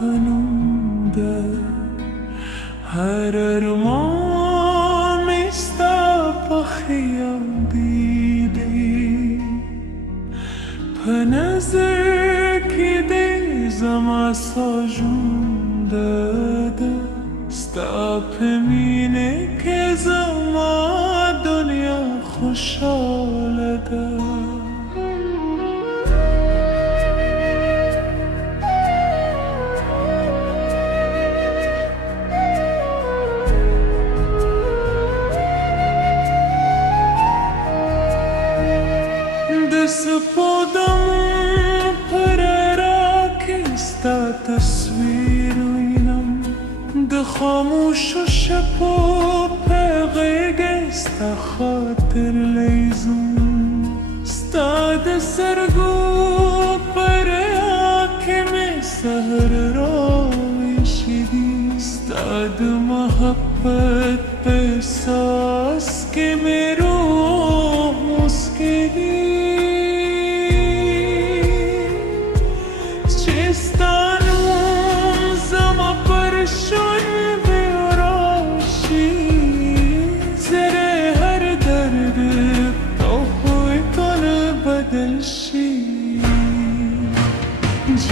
هنونده هر ارمان میستا بخیم بیدی پنزر کی دیزم اساجونده ستا پمینه که زما دنیا خوشحاله ده سپودم پررا که ستا تصویر وینم د خاموش و شب و پیغیگ ستا خاطر لیزم ستا د سرگو پررا که می سهر را میشیدی ستا د محبت بساس که می روح مسکیدی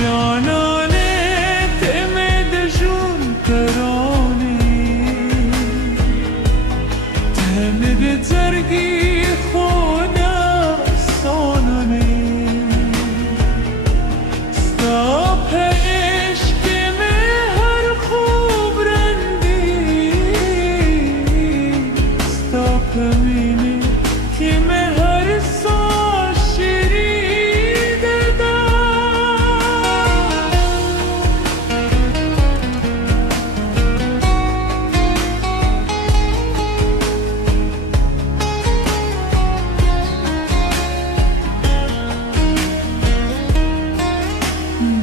جانانه تمد جون ترانه تمد ترگی خونه سانانه ستاپ عشق میں ہر خوب رندی ستاپ مینه که میں ہر سان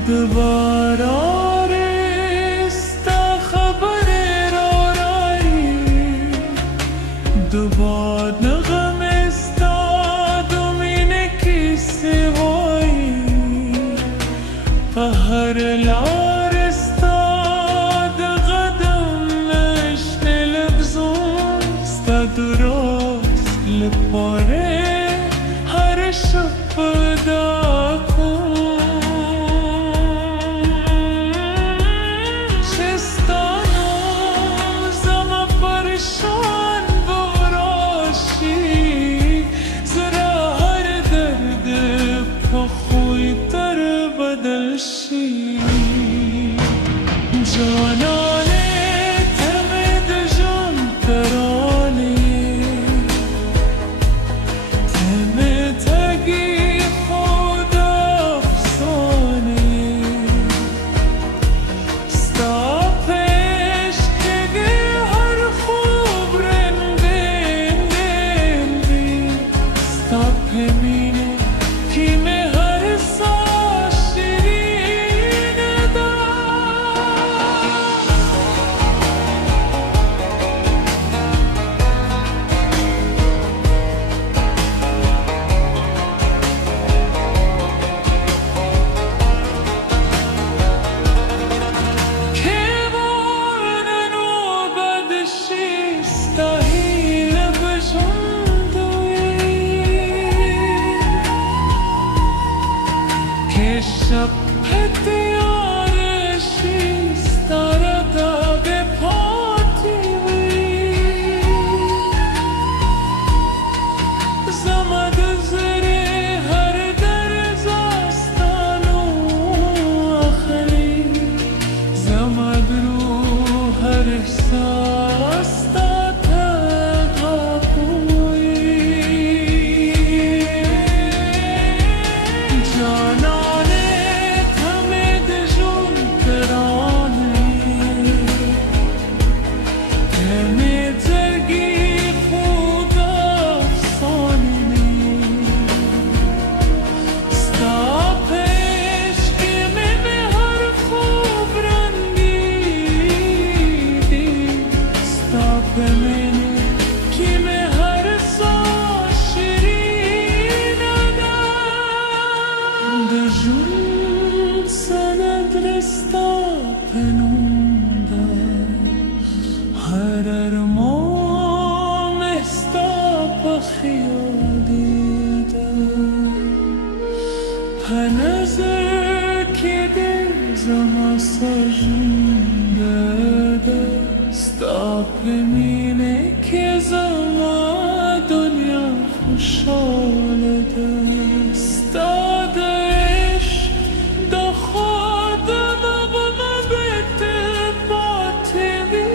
دوباره رستا خبر را رایی دوباره نغم استا دومینه کسی هایی هر لار استا دقدم نشن لبزون ستا درست لپاره هر شب دا کن شستانو زما پرشان برای zerkide zamasajında stapemine ke zama dünya خوشالده استادش دا خودم بنا بده باطلی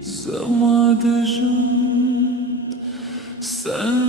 زماده جون sen